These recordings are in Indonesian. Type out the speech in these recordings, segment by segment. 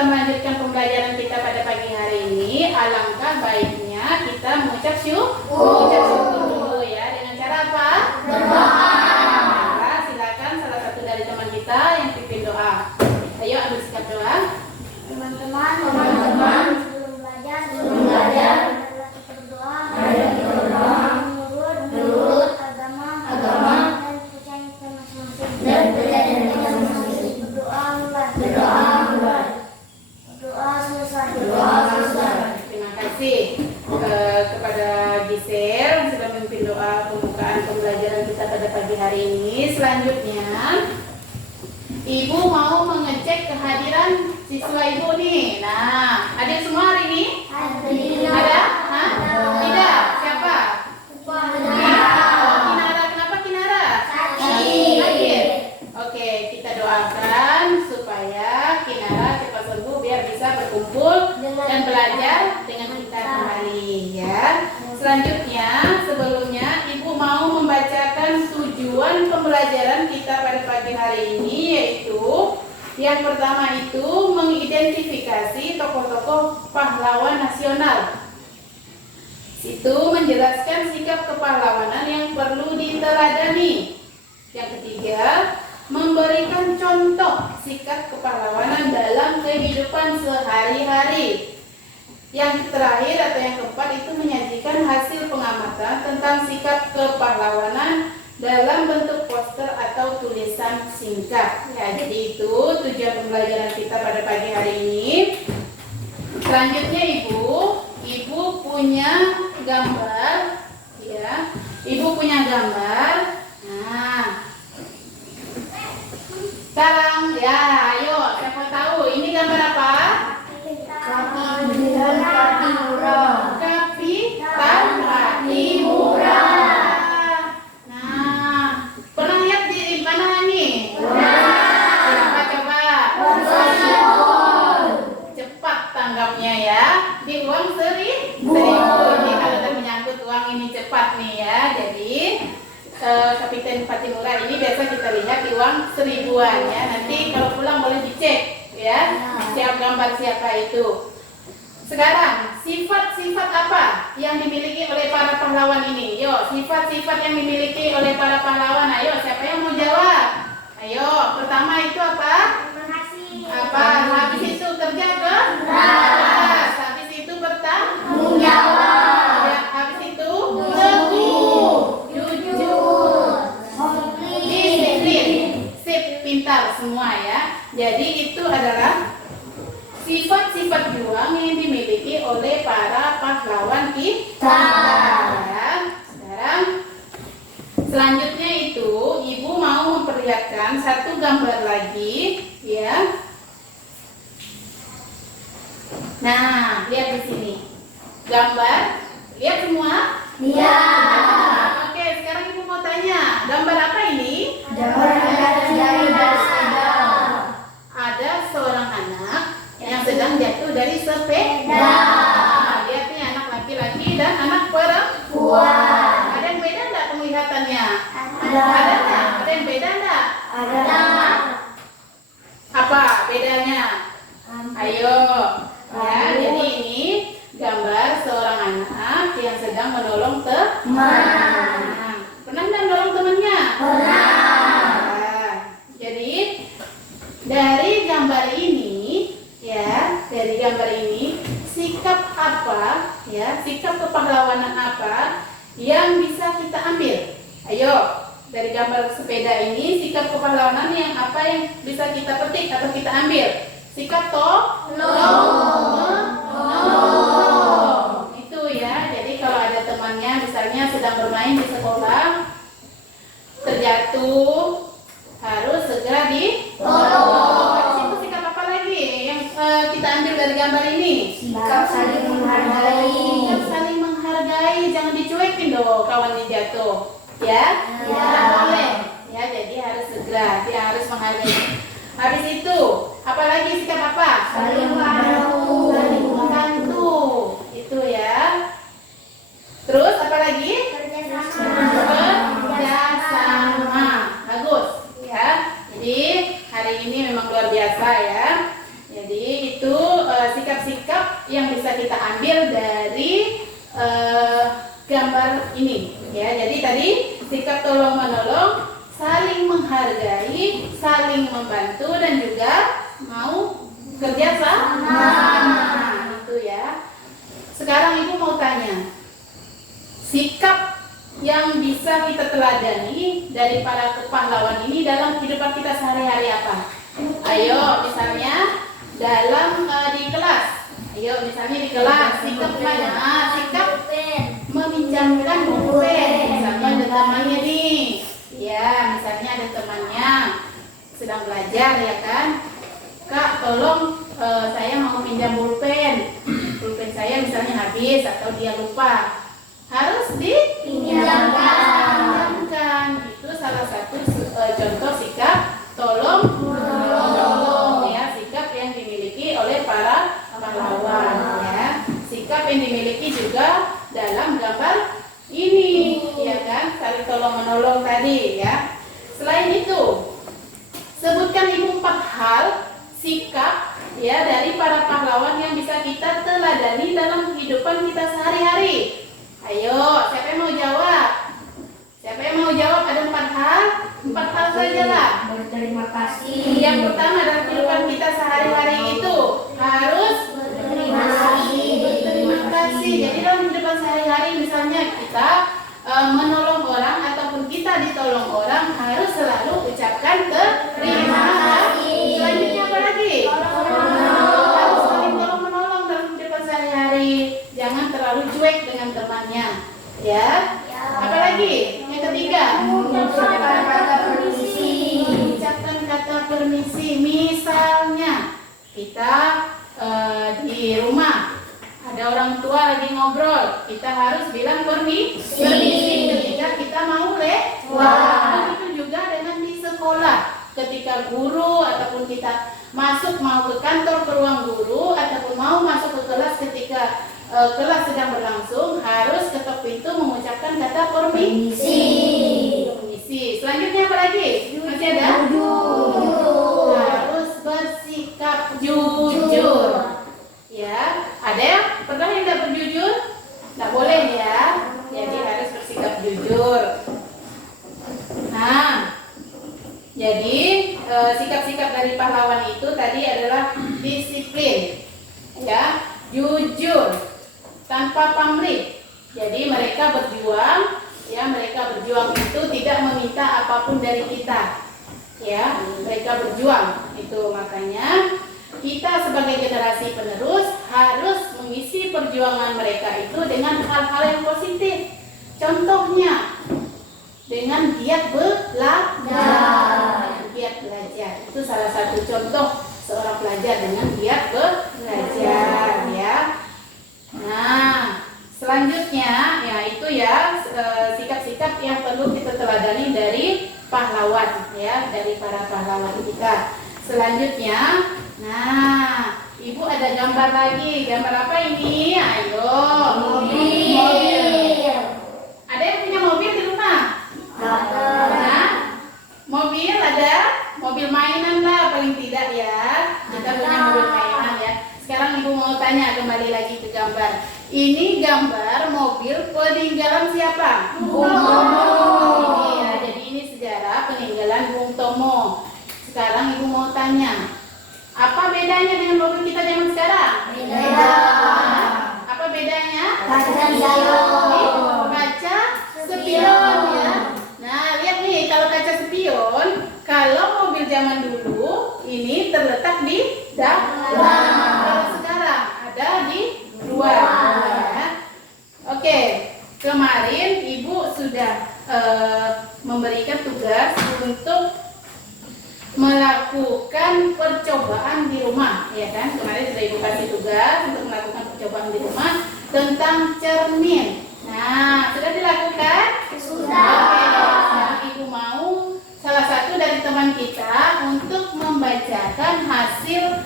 kita melanjutkan pembelajaran kita pada pagi hari ini, alangkah baiknya kita mengucap syukur dulu ya. Dengan cara apa? Berdoa. Nah, silakan salah satu dari teman kita yang pimpin doa. Ayo ambil sikap doa. Teman-teman, sebelum belajar, marilah kita berdoa. Menurut agama dan kepercayaan kita masing-masing. Berdoa selesai. Terima kasih kepada Gisel yang sudah memimpin doa pembukaan pembelajaran kita pada pagi hari ini. Selanjutnya, Ibu mau mengecek kehadiran siswa Ibu nih. Nah, hadir semua hari ini? Ada? Hah? Tidak? Siapa? Kinara. Kenapa Kinara? Sakit. Oke, kita doakan supaya Kinara cepat sembuh biar bisa berkumpul dan belajar dengan kita kembali ya. Selanjutnya, sebelumnya Ibu mau membacakan tujuan pembelajaran kita pada pagi hari ini, yaitu yang pertama itu mengidentifikasi tokoh-tokoh pahlawan nasional. Itu menjelaskan sikap kepahlawanan yang perlu diteladani. Yang ketiga, memberikan contoh sikap kepahlawanan dalam kehidupan sehari-hari. Yang terakhir atau yang keempat itu menyajikan hasil pengamatan tentang sikap kepahlawanan dalam bentuk poster atau tulisan singkat. Ya, jadi itu tujuan pembelajaran kita pada pagi hari ini. Selanjutnya Ibu punya gambar, ya. Ibu punya gambar. Nah, sekarang ya, ayo siapa tahu ini gambar apa? Kapitan Pattimura. Nah, pernah lihat di mana nih? Coba. Cepat tanggapnya ya. Di uang seribu. Ini kalau udah menyangkut uang ini cepat nih ya. Jadi Kapitan Pattimura ini biasa kita lihat di uang seribuan ya. Nanti kalau pulang boleh dicek ya. Siap gambar siapa itu. Sekarang, sifat-sifat apa yang dimiliki oleh para pahlawan ini? Yo, sifat-sifat yang dimiliki oleh para pahlawan. Ayo, siapa yang mau jawab? Ayo, pertama itu apa? Apa? Habis itu kerja keras. Habis itu bertanggung jawab. Habis itu teguh, jujur, disiplin, sip, pintar semua ya. Jadi itu adalah sifat-sifat juang yang dimiliki oleh para pahlawan kita. Ya. Sekarang selanjutnya itu Ibu mau memperlihatkan satu gambar lagi, ya. Nah, lihat di sini. Gambar, lihat semua? Iya. Oke, sekarang Ibu mau tanya, gambar apa ini? Ada seorang anak yang sedang jatuh dari sepeda. Nah, lihat nih anak laki-laki dan anak perempuan. Ada yang beda enggak penglihatannya? Ada enggak? Ada yang beda enggak? Ada. Apa bedanya? Ayo. Ya, jadi ini gambar seorang anak yang sedang menolong teman. Pernah enggak menolong temannya? Nah, jadi dari gambar ini sikap apa ya, sikap kepahlawanan apa yang bisa kita ambil? Ayo, dari gambar sepeda ini sikap kepahlawanan yang apa yang bisa kita petik atau kita ambil? Sikap menolong. Itu ya. Jadi kalau ada temannya misalnya sedang bermain di sekolah terjatuh, harus segera ditolong. Itu sikap apa lagi yang kita ambil dari gambar ini? Sikap saling menghargai. Sikap saling menghargai, jangan dicuekin dong kawannya jatuh. Ya, tidak boleh. Ya, jadi harus segera, dia harus menghargai. Habis itu, apa lagi sikap apa? Saling membantu. Saling membantu. Itu ya. Terus apa lagi? Kerjasama. Bagus ya. Jadi hari ini memang luar biasa ya. Jadi itu menghargai, saling membantu, dan juga mau kerja sama. Itu ya. Sekarang ibu mau tanya, sikap yang bisa kita teladani dari para pahlawan ini dalam kehidupan kita sehari-hari apa? Ayo, misalnya dalam di kelas. Ayo, misalnya di kelas, sikap mana? Sikap meminjamkan pulpen. Misalnya ada temannya nih. Ya, misalnya ada temannya sedang belajar ya kan. Kak, tolong saya mau pinjam pulpen. Pulpen saya misalnya habis atau dia lupa. Harus dipinjamkan. Itu salah satu contoh sikap tolong menolong ya, sikap yang dimiliki oleh para pahlawan ya. Sikap yang dimiliki juga dalam gambar ini ya kan, saling tolong menolong tadi ya. Selain itu, sebutkan ibu 4 hal sikap ya dari para pahlawan yang bisa kita teladani dalam kehidupan kita sehari-hari. Ayo, siapa yang mau jawab? Siapa yang mau jawab? Ada 4 hal? 4 hal saja lah. Berterima kasih. Yang pertama dalam kehidupan kita sehari-hari itu harus Berterima kasih. berterima kasih. Jadi dalam kehidupan sehari-hari misalnya kita menolong orang ataupun kita ditolong orang harus selalu ucapkan terima kasih. Selanjutnya apa lagi? Harus saling tolong menolong dalam kehidupan sehari-hari. Jangan terlalu cuek dengan temannya. Ya. Apalagi? Yang ketiga, Mengucapkan kata permisi. mengucapkan kata permisi. Misalnya kita di rumah ada orang tua lagi ngobrol, kita harus bilang permisi ketika kita mau lewat. Begitu juga dengan di sekolah, ketika guru ataupun kita masuk mau ke kantor ke ruang guru ataupun mau masuk ke kelas ketika kelas sedang berlangsung harus ketok pintu mengucapkan kata permisi. Selanjutnya apa lagi? Masih ada? Harus bersikap jujur. Ya, ada yang pernah yang tidak berjujur? Tidak boleh ya. Jadi harus bersikap jujur. Nah, jadi sikap-sikap dari pahlawan itu tadi adalah disiplin, ya, jujur, tanpa pamrih. Jadi mereka berjuang, ya, mereka berjuang itu tidak meminta apapun dari kita, ya, mereka berjuang itu. Makanya kita sebagai generasi penerus harus mengisi perjuangan mereka itu dengan hal-hal yang positif. Contohnya dengan giat belajar. Itu salah satu contoh seorang pelajar dengan giat belajar ya. Nah, selanjutnya ya itu ya sikap-sikap yang perlu kita teladani dari pahlawan ya, dari para pahlawan kita. Selanjutnya, nah, Ibu ada gambar lagi. Gambar apa ini? Ayo. Mobil. Ada yang punya mobil di rumah? Nah, mobil ada? Mobil mainan lah paling tidak ya. Kita punya mobil mainan ya. Sekarang Ibu mau tanya kembali lagi ke gambar. Ini gambar mobil peninggalan siapa? Bung Tomo. Ya, jadi ini sejarah peninggalan Bung Tomo. Sekarang Ibu mau tanya, apa bedanya dengan mobil kita zaman sekarang? Beda. Apa bedanya? Kaca spion. Kaca spion ya. Nah, lihat nih kalau kaca spion, kalau mobil zaman dulu ini terletak di dalam. Kalau sekarang ada di luar. Ya. Oke, kemarin Ibu sudah memberikan tugas untuk melakukan percobaan di rumah, ya kan? Kemarin sudah Ibu kasih tugas untuk melakukan percobaan di rumah tentang cermin. Nah, sudah dilakukan? Sudah. Oke, sekarang Ibu mau salah satu dari teman kita untuk membacakan hasil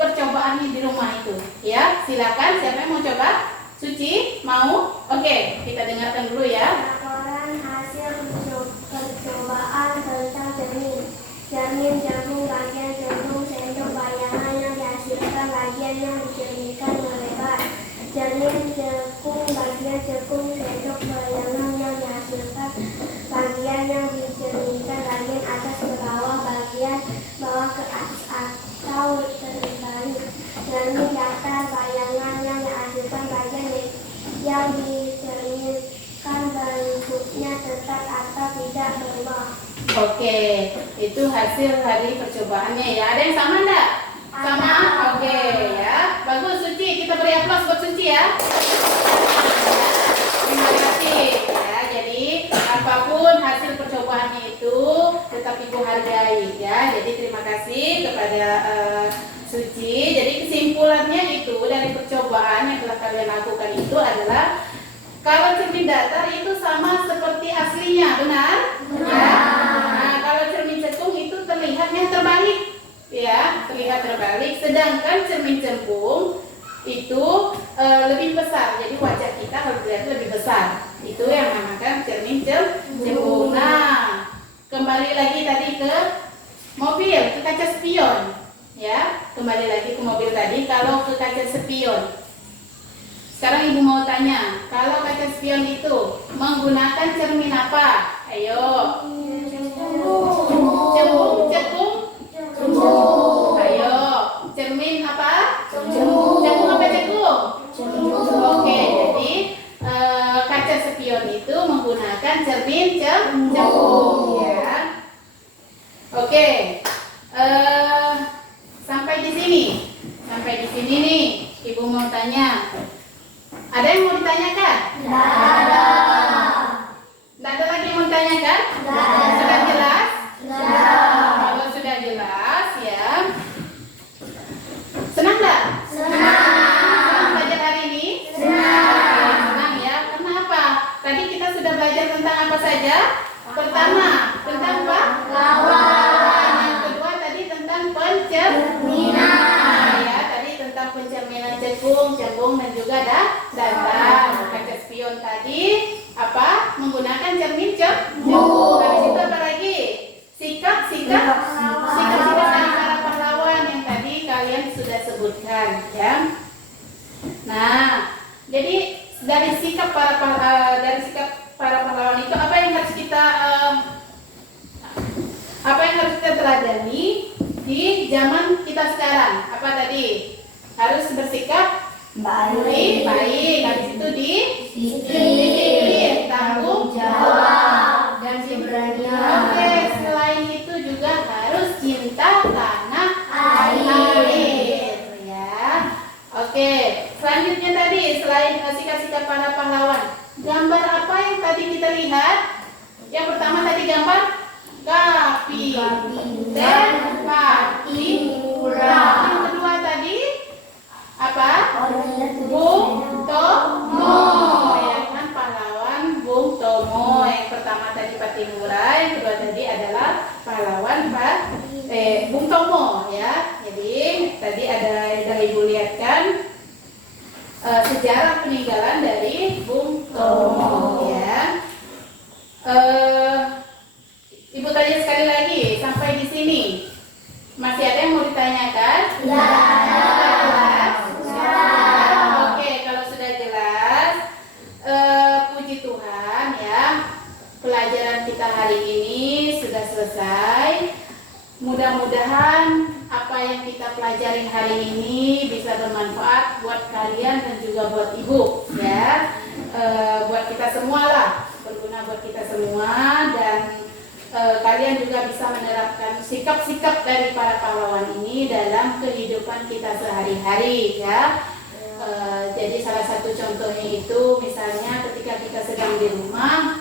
percobaannya di rumah itu. Ya, silakan. Siapa yang mau coba? Suci, mau? Oke, kita dengarkan dulu ya. Laporan hasil percobaan tentang cermin. Cermin bagian cenderung sendok bayangan yang dihasilkan bagian yang dicerminkan melebar. Cermin bagian cekung sendok bayangan yang dihasilkan bagian yang dicerminkan Oke, itu hasil dari percobaannya ya. Ada yang sama enggak? Sama? Oke ya. Bagus Suci, kita beri aplaus buat Suci ya. Terima kasih ya. Jadi apapun hasil percobaannya itu tetap Ibu hargai ya. Jadi terima kasih kepada Suci. Jadi kesimpulannya itu dari percobaan yang telah kalian lakukan itu adalah kalau cermin datar itu sama seperti aslinya, benar? Ya. Nah, kalau cermin cekung itu terlihatnya terbalik, ya, terlihat terbalik. Sedangkan cermin cembung itu lebih besar, jadi wajah kita harus dilihat lebih besar. Itu yang dinamakan cermin cembung. Nah, kembali lagi tadi ke mobil, ke kaca spion, ya. Kembali lagi ke mobil tadi, kalau ke kaca spion. Sekarang Ibu mau tanya, kalau kaca spion itu menggunakan cermin apa? Ayo. Cembung, cekung. Ayo, cermin apa? Cembung apa cekung? Oke, jadi kaca spion itu menggunakan cermin cembung, ya. Oke, sampai di sini nih, Ibu mau tanya. Ada yang mau ditanyakan? Tidak ada. Tidak ada lagi yang mau ditanyakan? Tidak ada. Sudah jelas? Sudah. Kalau sudah jelas ya. Senang nggak? Senang. Senang belajar hari ini? Senang. Senang ya. Karena apa? Tadi kita sudah belajar tentang apa saja? Pertama, tentang apa? Lawan. Yang kedua tadi tentang pencerminan. Ya, tadi tentang pencerminan cekung, cembung dan juga datar. Kaca spion tadi apa? Menggunakan cermin cembung. Habis itu apa lagi? Sikap-sikap dari para pahlawan yang tadi kalian sudah sebutkan, ya. Nah, jadi dari sikap para pahlawan itu apa yang harus kita teladani di zaman kita sekarang? Apa tadi? Harus bersikap baik. Habis itu disiplin, tanggung jawab, dan keberanian. Oke, selain itu juga harus cinta tanah air, ya. Oke, selanjutnya tadi selain sikap-sikap para pahlawan, gambar apa yang tadi kita lihat? Yang pertama tadi gambar Kapiten Patipura. Yang kedua tadi apa? Bung Tomo, ya kan, pahlawan Bung Tomo. Yang pertama tadi Patipura, yang kedua tadi adalah pahlawan Bung Tomo, ya. Jadi tadi ada yang Ibu lihatkan sejarah peninggalan dari Bung Tomo, ya. Ibu tanya sekali lagi sampai di sini. Masih ada yang mau ditanyakan? Oke, kalau sudah jelas, puji Tuhan ya, pelajaran kita hari ini sudah selesai. Mudah-mudahan apa yang kita pelajari hari ini bisa bermanfaat buat kalian dan juga buat Ibu, ya. Buat kita semua lah, berguna buat kita semua, dan kalian juga bisa menerapkan sikap-sikap dari para pahlawan ini dalam kehidupan kita sehari-hari, ya. Jadi salah satu contohnya itu misalnya ketika kita sedang di rumah,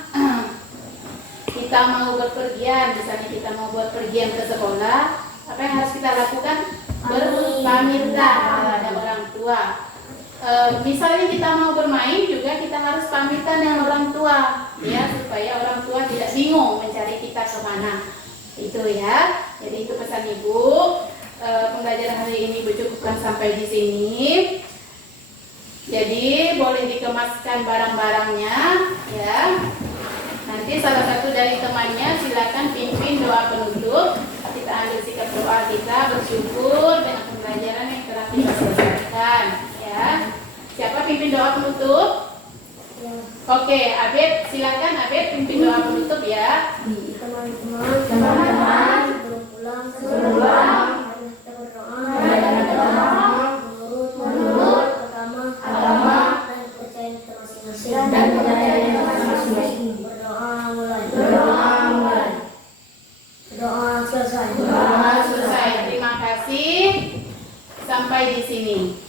kita mau berpergian, misalnya kita mau buat pergian ke sekolah, apa yang harus kita lakukan? Berpamitan kepada orang tua. Misalnya kita mau bermain juga kita harus pamitan dengan orang tua, ya, supaya orang tua tidak bingung mencari kita kemana. Itu ya. Jadi itu pesan Ibu. Pembelajaran hari ini cukupkan sampai di sini. Jadi boleh dikemaskan barang-barangnya, ya. Nanti salah satu dari temannya silakan pimpin doa penutup. Kita ambil sikap doa kita, bersyukur dengan pembelajaran yang telah kita selesaikan, ya. Siapa pimpin doa penutup? Oke, Abed, silakan Abed pimpin doa penutup ya. Teman-teman, sebelum pulang, kita berdoa menurut agama dan kepercayaan kita masing-masing. Berdoa mulai. sini.